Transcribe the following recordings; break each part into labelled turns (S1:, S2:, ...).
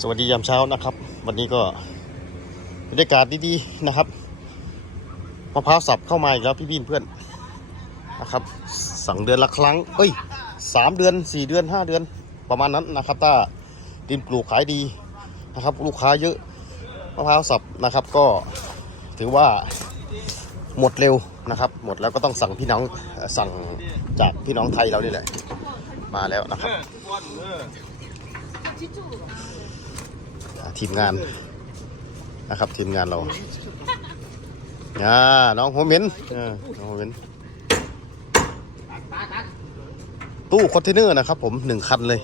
S1: สวัสดียามเช้านะครับ วันนี้ก็บรรยากาศดีๆนะครับมะพร้าวสับเข้ามาอีกแล้วพี่บินเพื่อนนะครับสั่งเดือนละครั้ง เอ้ยสามเดือนสี่เดือนห้าเดือนประมาณนั้นนะครับถ้าดินปลูกขายดีนะครับ ลูกค้าเยอะมะพร้าวสับนะครับก็ถือว่าหมดเร็วนะครับ หมดแล้วก็ต้องสั่งพี่น้องสั่งจากพี่น้องไทยเรานี่แหละมาแล้วนะครับ ทีมงานนะครับ ทีมงานเราอ่าน้องโฮเมนน้องโฮเมนตู้คอนเทนเนอร์นะครับ ผมหนึ่งคันเลย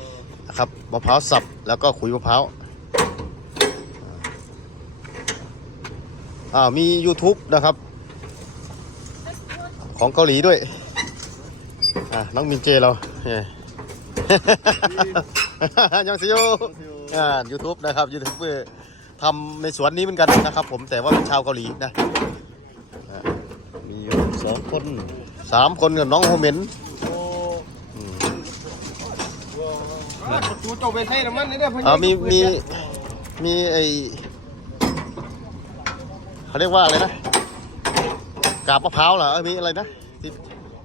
S1: นะครับมะพร้าวสับแล้วก็ขุยมะพร้าวอ่ามี YouTube นะครับ ของเกาหลีด้วยอ่าน้องมินเจเราเนี่ยยังสิโย อ่า YouTube นะครับ YouTube เพื่อทำในสวนนี้เหมือนกันนะครับ ผมแต่ว่าเป็นชาวเกาหลีนะอ่ามีอยู่สองคนสามคนกับน้องโฮเมนอืม
S2: จูโจเป็นให้น้ำมันนี่ได้พะ
S1: อ่ามีมีมีไอเขาเรียกว่าอะไรนะกาบมะพร้าวเหรอเอ้ยมีอะไรนะที่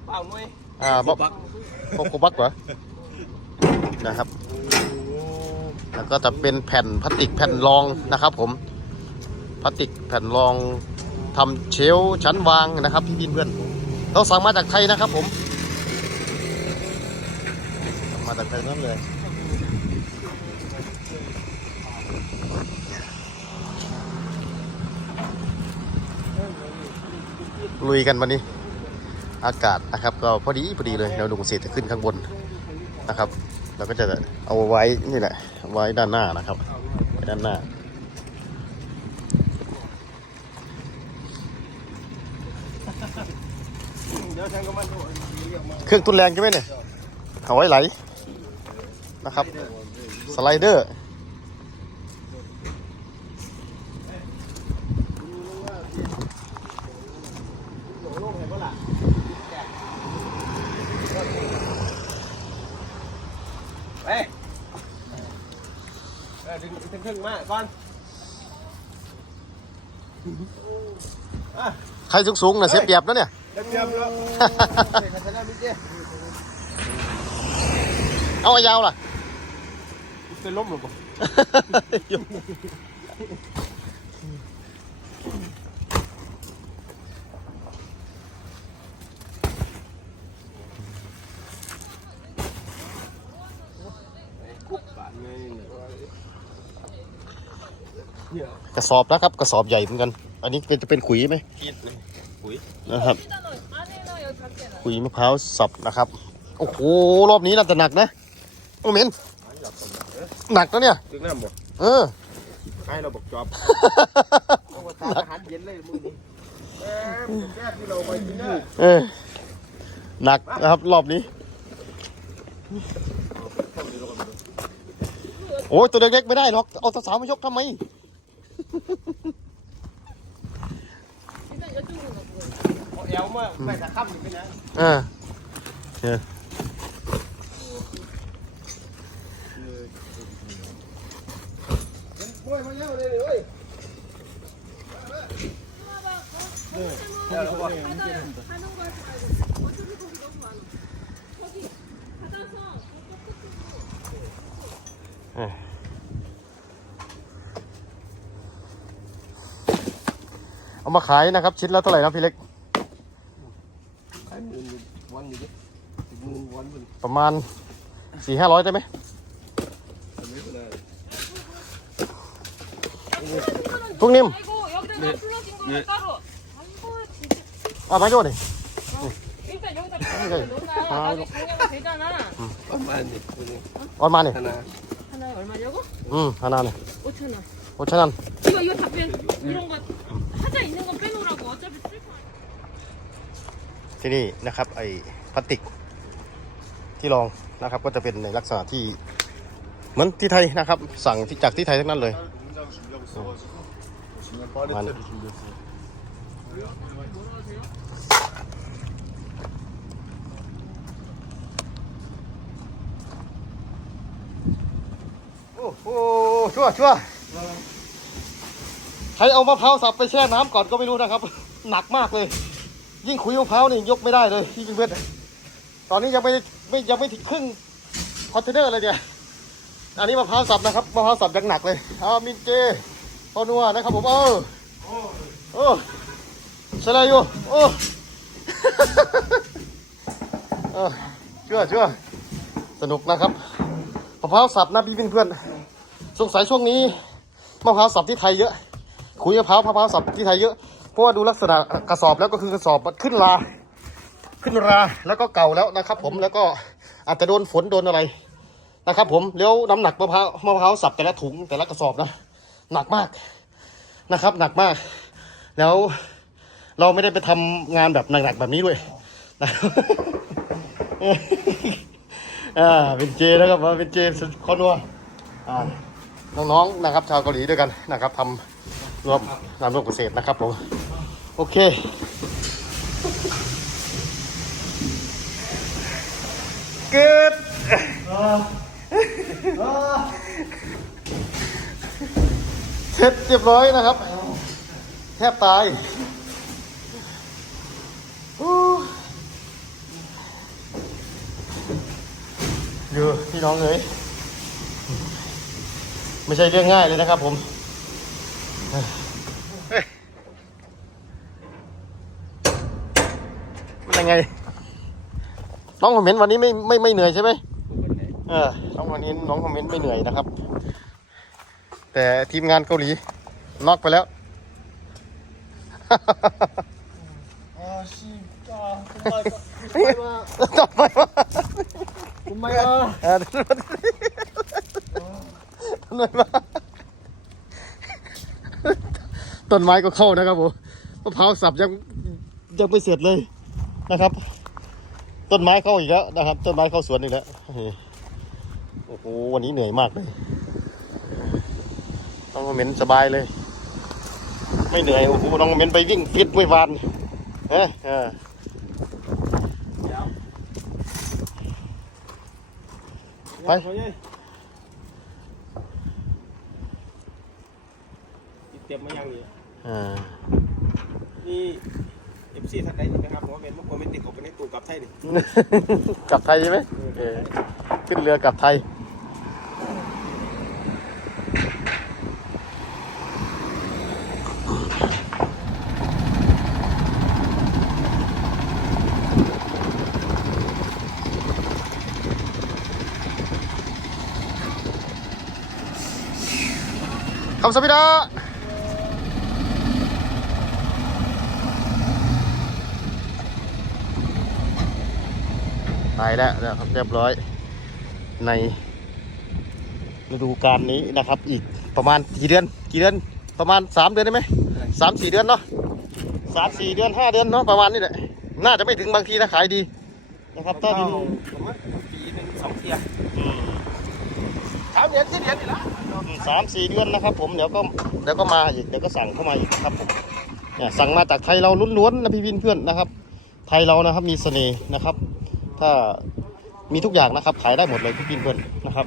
S2: เปล่าหน่อย
S1: อ่าบ๊อบโคโคบักเหรอนะครับ แล้วก็จะเป็นแผ่นพลาสติกแผ่นรองนะครับ ผมพลาสติกแผ่นรองทำเชลชั้นวางนะครับพี่บินเพื่อนเราสั่งมาจากไทยนะครับ ผมสั่งมาจากไทยนั่นเลยลุยกันวันนี้ อากาศนะครับ ก็พอดีพอดีเลยแนวดงเศษจะขึ้นข้างบนนะครับ เราก็จะเอาไว้นี่แหละ ไว้ด้านหน้านะครับไว้ด้านหน้า
S2: เดี๋ยวฉันก็มันโดดเรียกมา
S1: เครื่องตุนแรงใช่ไหมเนี่ยเอาไว้ไหลนะครับ สไลเดอร์
S2: เฮ้ยเออถึงถึงครึ่งมาก่อนอะ
S1: ใครสูงๆนะเสียเปรียบนะเนี่ย
S2: เรียบเรียบแล้วเฮ้ยขันชนะมิเจ้
S1: เอายาวล่ะ
S2: เป็นล้มหรือเปล่าบาทไงเนี่ย
S1: กระสอบนะครับกระสอบใหญ่เหมือนกัน อันนี้เป็นจะเป็นขุยไหม
S2: คิดเลยปุ๋ย
S1: นะครับขุยมะพร้าวสับนะครับโอ้โหรอบนี้น่าจะหนักนะโอ้เมนหนักนะเนี่ย
S2: ถึงน้ำบ่
S1: เออ
S2: ให้เราบอกจอบต้องมาทานอาหารเย็นเลยมึงนี่แม่แก้ที่เราไปกินเนี่ย
S1: เออหนักนะครับรอบนี้โอ้ยตัวเล็กๆไม่ได้หรอก เอาสาวๆมายกทำไม
S2: เอวมากไปแต่ค่ำอยู่ไปนะ
S1: อ่าเนี่ย
S2: กล้วยมาเยอะเลยเลย
S3: เดี๋ยวเราไปเออ
S1: เอามาขายนะครับ ชิ้นละเท่าไหร่นะพี่เล็ก
S2: ขายหมื่นวันอยู่ดิหมื่นวันเป็น
S1: ประมาณสี่ห้าร้อยได้ไหม
S2: ไม่เป็นไร
S1: 뚱님
S3: 아이고 여기다가 플러진 거는 따로. 아이고 진짜.
S1: เอามาโยนดิ
S3: 일단 여기다
S1: 아이고.
S3: 플러진 거 넣어놔.
S1: 아이고.
S3: 나중에 정리가 되잖아.
S2: ประมาณนี้
S1: เออนมาเนี่ย
S2: ธนา
S3: 하나에 얼마냐고?
S1: อืมฮานาเนี่ย
S3: 5천 원.
S1: โอ้ฉะนั้น
S3: 이거 이거 다 빼. 이런
S1: ที่นี่นะครับไอพลาสติกที่รองนะครับก็จะเป็นในลักษณะที่เหมือนที่ไทยนะครับ สั่งจากที่ไทยทั้งนั้นเลย 만. อ้โหชั่วชั่วใครเอามะพร้าวสับไปแช่น้ำก่อนก็ไม่รู้นะครับ หนักมากเลย ยิ่งขุยมะพร้าวนี่ยกไม่ได้เลยพี่เพื่อนตอนนี้ยังไม่ไม่ยังไม่ถึงครึ่งคอนเทนเนอร์เลยเนี่ยอันนี้มะพร้าวสับนะครับมะพร้าวสับยังหนักเลยเอามินเจพอนัวนะครับผมเออโอ้ใช่เลยอยู่โอ้เออเชื่อเชื่อสนุกนะครับมะพร้าวสับนะพี่เพื่อนสงสัยช่วงนี้มะพร้าวสับที่ไทยเยอะขุยมะพร้าวมะพร้าวสับที่ไทยเยอะ เพราะว่าดูลักษณะกระสอบแล้วก็คือกระสอบมันขึ้นรา ขึ้นราแล้วก็เก่าแล้วนะครับ ผมแล้วก็อาจจะโดนฝนโดนอะไรนะครับ ผมแล้วน้ำหนักมะพร้าวมะพร้าวสับแต่ละถุงแต่ละกระสอบนะหนักมากนะครับ หนักมาก แล้วเราไม่ได้ไปทำงานแบบหนักๆแบบนี้ด้วยนะอ่าเป็นเจนะครับมาเป็นเจคอนวัวอ่าน้องๆนะครับ ชาวเกาหลีด้วยกันนะครับทำรวมงานร่วมเกษตรนะครับผม โอเค เกิดเสร็จเรียบร้อยนะครับ แทบตายอู้อยู่พี่น้องเลยไม่ใช่เรื่องง่ายเลยนะครับผมเฮ้ยมัน ยังไง น้องคอมเมนต์วันนี้ไม่ไม่ไม่เหนื่อยใช่ไหมเออน้องวันนี้น้องคอมเมนต์ไม่เหนื่อยนะครับ แต่ทีมงานเกาหลีน็อกไปแล้วต่อไปว่าทำไมวะทำไมวะต้นไม้ก็เข้านะครับผมมะพร้าวสับยังยังไม่เสร็จเลย นะครับ ต้นไม้เข้าอีกแล้วนะครับ ต้นไม้เข้าสวนอีกแล้วโอ้โหวันนี้เหนื่อยมากเลยน้องคอมเมนต์สบายเลย ไม่เหนื่อยโอ้โหน้องคอมเมนต์ไปวิ่งฟิตไม่วานเออเออไป
S2: เตรียมมาอย่างนี้
S1: อ่า
S2: นี่เอฟซีท่านใดนะครับผมว่าเป็นมุกโมเมนติกของเป็นในตู้กับไทยนี่
S1: กลับไทยใช่ไหมโอเคขึ้นเรือกลับไทยคำสมิ ดาไปแล้วนะครับเรียบร้อยในฤดูกาลนี้นะครับ อีกประมาณกี่เดือนกี่เดือนประมาณสามเดือนได้ไหมสามสี่เดือนเนาะสามสี่เดือนห้าเดือนเนาะประมาณนี้แหละน่าจะไม่ถึงบางทีนะขายดีนะครับถ้าดิน
S2: ผมว่าปีหนึ่งสองเทียสามเดือนสี่เดือนนี่ละ
S1: สามสี่เดือนนะครับ ผมเดี๋ยวก็เดี๋ยวก็มาอีกเดี๋ยวก็สั่งเข้ามาอีกครับผมเนี่ยสั่งมาจากไทยเราล้วนๆนะพี่วินเพื่อนนะครับ ไทยเรานะครับมีเสน่ห์นะครับ ถ้ามีทุกอย่างนะครับ ขายได้หมดเลยพี่วินเพื่อนนะครับ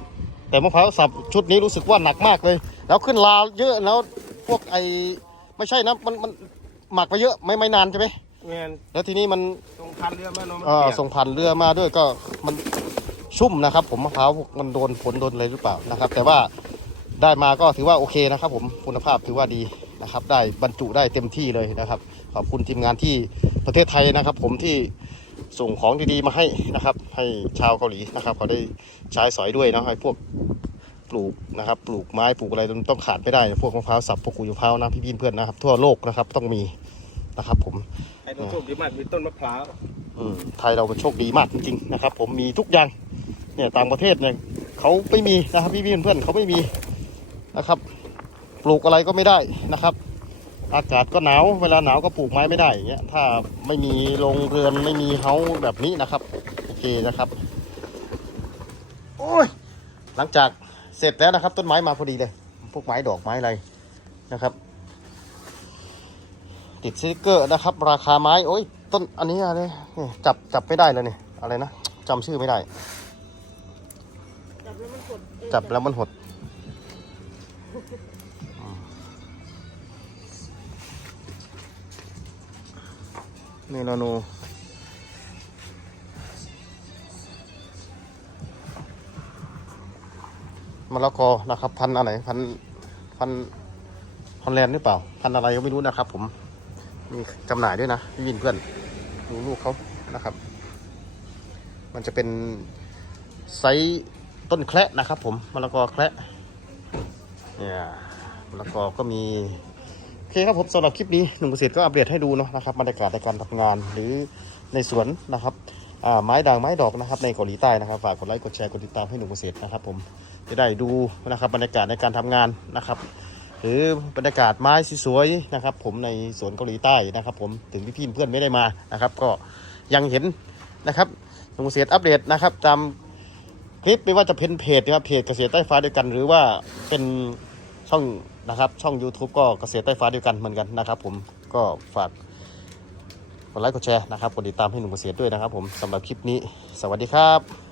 S1: แต่มะพร้าวสับชุดนี้รู้สึกว่าหนักมากเลย แล้วขึ้นลาเยอะแล้วพวกไอไม่ใช่นะมันมันหมักไปเยอะไม่ไม่นานใช่ไหม
S2: เงิน
S1: แล้วทีนี้มัน
S2: ตรงคันเรือมาเนาะมัน
S1: เอ่อ
S2: เปียก
S1: ส่งผ่านเรือมาด้วยก็มันชุ่มนะครับ ผมมะพร้าวมันโดนฝนโดนอะไรหรือเปล่านะครับ แต่ว่าได้มาก็ถือว่าโอเคนะครับ ผมคุณภาพถือว่าดีนะครับ ได้บรรจุได้เต็มที่เลยนะครับ ขอบคุณทีมงานที่ประเทศไทยนะครับ ผมที่ ส่งของดีๆมาให้นะครับ ให้ชาวเกาหลีนะครับ เขาได้ใช้สอยด้วยนะให้พวกปลูกนะครับ ปลูกไม้ปลูกอะไรมันต้องขาดไม่ได้ พวกมะพร้าวสับพวกกุยมะพร้าวนะพี่ๆเพื่อนนะครับ ทั่วโลกนะครับต้องมีนะครับ ผม
S2: ไอ้ต้นโชคดีมากมีต้นมะพร้าว
S1: อืมไทยเรามันโชคดีมากจริงๆนะครับ ผมมีทุกอย่างเนี่ยต่างประเทศเนี่ยเขาไม่มีนะครับพี่ๆเพื่อนๆเขาไม่มีนะครับ ปลูกอะไรก็ไม่ได้นะครับ อากาศก็หนาวเวลาหนาวก็ปลูกไม้ไม่ได้อย่างเงี้ยถ้าไม่มีโรงเรือนไม่มีเฮาแบบนี้นะครับโอเคนะครับ โอ้ยหลังจากเสร็จแล้วนะครับ ต้นไม้มาพอดีเลย พวกไม้ดอกไม้อะไรนะครับ ติดสติกเกอร์นะครับ ราคาไม้โอ้ยต้นอันนี้อะไรจับจับไม่ได้เลยนี่อะไรนะจำชื่อไม่ได้
S3: จับแล้วมันกดเออ
S1: จับแล้วมันหด เมลาโนมะละกอนะครับ พันอะไรพันพันฮอลแลนด์หรือเปล่า พันอะไรก็ไม่รู้นะครับ ผมมีจำหน่ายด้วยนะพี่วินเพื่อนดูลูกเขานะครับ มันจะเป็นไซส์ต้นแคระนะครับ ผมมะละกอแคระเนี่ยมะละกอก็มี อเคครับผมสำหรับคลิปนี้หนุ่มเกษตรก็อัปเดตให้ดูเนาะนะครับบรรยากาศในการทำงานหรือในสวนนะครับไม้ด่างไม้ดอกนะครับในเกาหลีใต้นะครับฝากกดไลค์กดแชร์กดติดตามให้หนุ่มเกษตรนะครับ ผมจะได้ดูนะครับบรรยากาศในการทำงานนะครับ หรือบรรยากาศไม้สวยๆนะครับ ผมในสวนเกาหลีใต้นะครับ ผมถึงพี่ๆเพื่อนไม่ได้มานะครับ ก็ยังเห็นนะครับหนุ่มเกษตรอัปเดตนะครับตามคลิปไม่ว่าจะเป็นเพจนะครับเพจเกษตรใต้ฟ้าเดียวกัน หรือว่าเป็นช่อง นะครับช่อง YouTube ก็เกษตรใต้ฟ้าเดียวกันเหมือนกันนะครับผมก็ฝากกดไลค์กดแชร์นะครับกดติดตามให้หนุ่มเกษตรด้วยนะครับผมสำหรับคลิปนี้ สวัสดีครับ